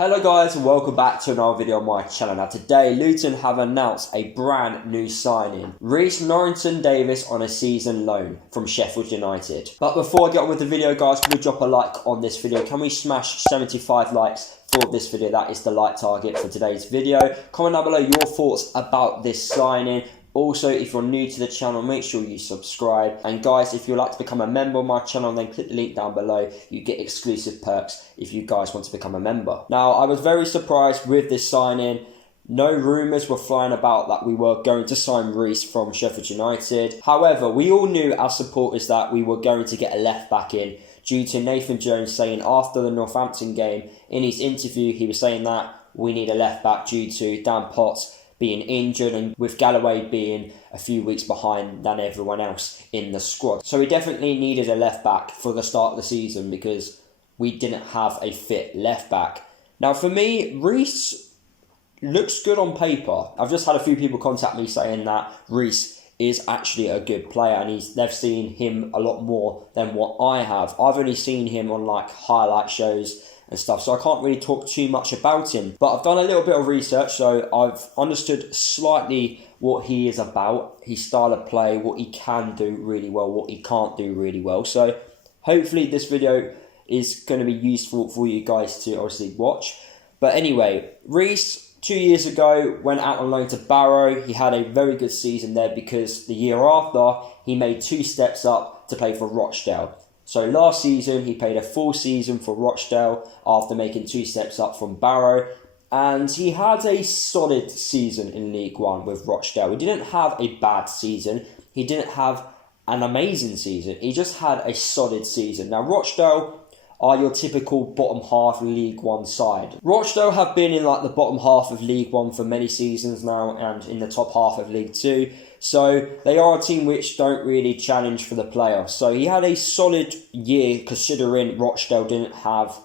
Hello guys and welcome back to another video on my channel. Now today Luton have announced a brand new signing. Rhys Norrington-Davies on a season loan from Sheffield United. But before I get on with the video guys, can we drop a like on this video? Can we smash 75 likes for this video? That is the like target for today's video. Comment down below your thoughts about this signing. Also, if you're new to the channel, make sure you subscribe. And guys, if you'd like to become a member of my channel, then click the link down below. You get exclusive perks if you guys want to become a member. Now, I was very surprised with this signing. No rumours were flying about that we were going to sign Rhys from Sheffield United. However, we all knew as supporters that we were going to get a left back in due to Nathan Jones saying after the Northampton game, in his interview, he was saying that we need a left back due to Dan Potts being injured and with Galloway being a few weeks behind than everyone else in the squad. So we definitely needed a left back for the start of the season because we didn't have a fit left back. Now for me, Rhys looks good on paper. I've just had a few people contact me saying that Rhys is actually a good player and they've seen him a lot more than what I have. I've only seen him on like highlight shows and stuff, so I can't really talk too much about him. But I've done a little bit of research, so I've understood slightly what he is about, his style of play, what he can do really well, what he can't do really well. So hopefully this video is going to be useful for you guys to obviously watch. But anyway, Rhys 2 years ago went out on loan to Barrow. He had a very good season there because the year after he made 2 steps up to play for Rochdale. So last season, he played a full season for Rochdale after making 2 steps up from Barrow. And he had a solid season in League One with Rochdale. He didn't have a bad season. He didn't have an amazing season. He just had a solid season. Now, Rochdale are your typical bottom half League One side. Rochdale have been in like the bottom half of League One for many seasons now and in the top half of League Two. So they are a team which don't really challenge for the playoffs. So he had a solid year considering Rochdale didn't have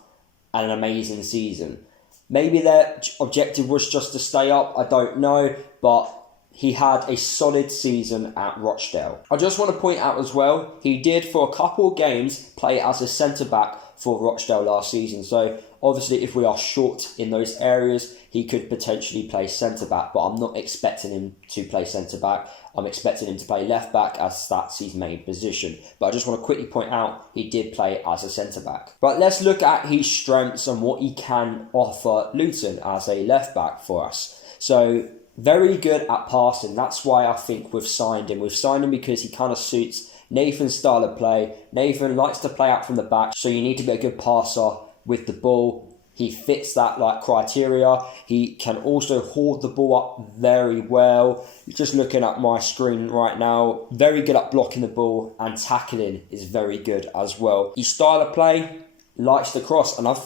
an amazing season. Maybe their objective was just to stay up, I don't know, but he had a solid season at Rochdale. I just want to point out as well, he did for a couple of games play as a centre-back for Rochdale last season. So obviously if we are short in those areas, he could potentially play centre-back, but I'm not expecting him to play centre-back. I'm expecting him to play left-back as that's his main position. But I just want to quickly point out he did play as a centre-back. But let's look at his strengths and what he can offer Luton as a left-back for us. So very good at passing. That's why I think we've signed him. We've signed him because he kind of suits Nathan's style of play. Nathan likes to play out from the back, so you need to be a good passer with the ball. He fits that like criteria. He can also hold the ball up very well. Just looking at my screen right now, very good at blocking the ball and tackling is very good as well. His style of play likes to cross, and I've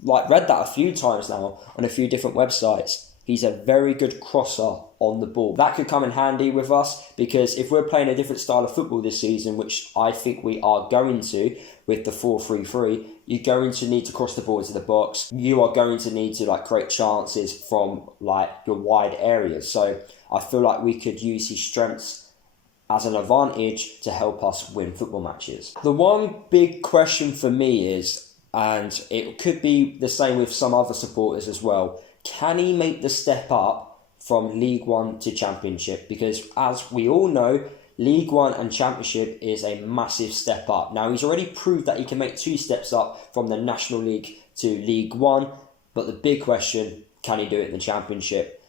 read that a few times now on a few different websites. He's a very good crosser on the ball. That could come in handy with us because if we're playing a different style of football this season, which I think we are going to with the 4-3-3, you're going to need to cross the ball into the box. You are going to need to create chances from your wide areas. So I feel like we could use his strengths as an advantage to help us win football matches. The one big question for me is, and it could be the same with some other supporters as well, can he make the step up from League One to Championship? Because as we all know, League One and Championship is a massive step up. Now, he's already proved that he can make 2 steps up from the National League to League One. But the big question, can he do it in the Championship?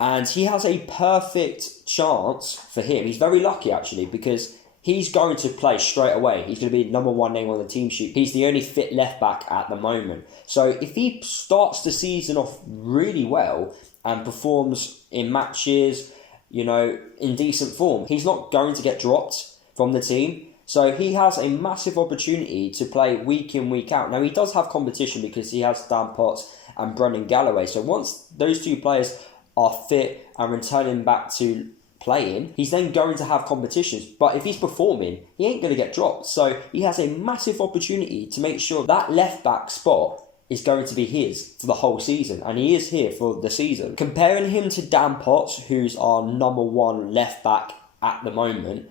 And he has a perfect chance for him. He's very lucky, actually, because he's going to play straight away. He's going to be #1 name on the team sheet. He's the only fit left back at the moment. So if he starts the season off really well and performs in matches, in decent form, he's not going to get dropped from the team. So he has a massive opportunity to play week in, week out. Now, he does have competition because he has Dan Potts and Brendan Galloway. So once those 2 players are fit and returning back to playing, he's then going to have competitions. But if he's performing, he ain't going to get dropped. So he has a massive opportunity to make sure that left back spot is going to be his for the whole season, and he is here for the season. Comparing him to Dan Potts, who's our #1 left back at the moment,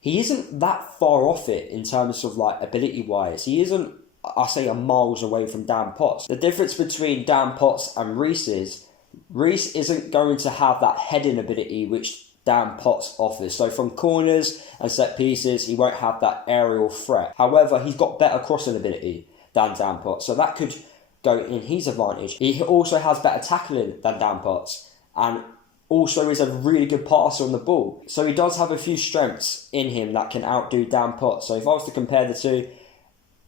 he isn't that far off it in terms of ability wise. He isn't I say, are miles away from Dan Potts. The difference between Dan Potts and Rhys is, Rhys isn't going to have that heading ability which Dan Potts offers. So from corners and set pieces, he won't have that aerial threat. However, he's got better crossing ability than Dan Potts, so that could go in his advantage. He also has better tackling than Dan Potts, and also is a really good passer on the ball. So he does have a few strengths in him that can outdo Dan Potts. So if I was to compare the two,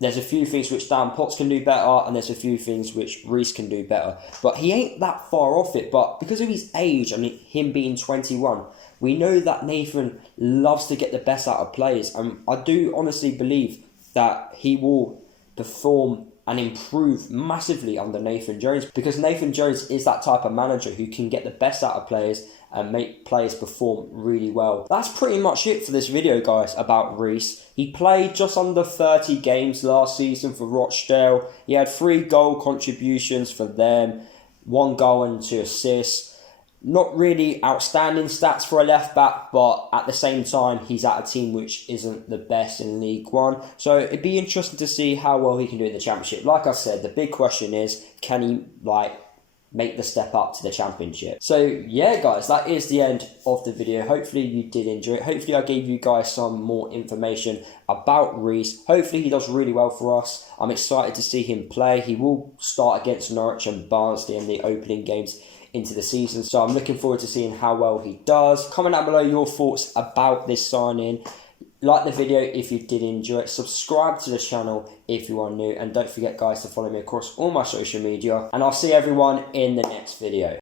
there's a few things which Dan Potts can do better, and there's a few things which Rhys can do better. But he ain't that far off it. But because of his age, I mean, him being 21, we know that Nathan loves to get the best out of players. And I do honestly believe that he will perform and improve massively under Nathan Jones, because Nathan Jones is that type of manager who can get the best out of players and make players perform really well. That's pretty much it for this video, guys, about Rhys. He played just under 30 games last season for Rochdale. He had 3 goal contributions for them, 1 goal and 2 assists. Not really outstanding stats for a left back, but at the same time, he's at a team which isn't the best in League One. So it'd be interesting to see how well he can do in the Championship. Like I said, the big question is, can he make the step up to the Championship? So yeah, guys, that is the end of the video. Hopefully you did enjoy it. Hopefully I gave you guys some more information about Rhys. Hopefully he does really well for us. I'm excited to see him play. He will start against Norwich and Barnsley in the opening games into the season, so I'm looking forward to seeing how well he does. Comment down below your thoughts about this signing. Like the video if you did enjoy it. Subscribe to the channel if you are new, and don't forget, guys, to follow me across all my social media, and I'll see everyone in the next video.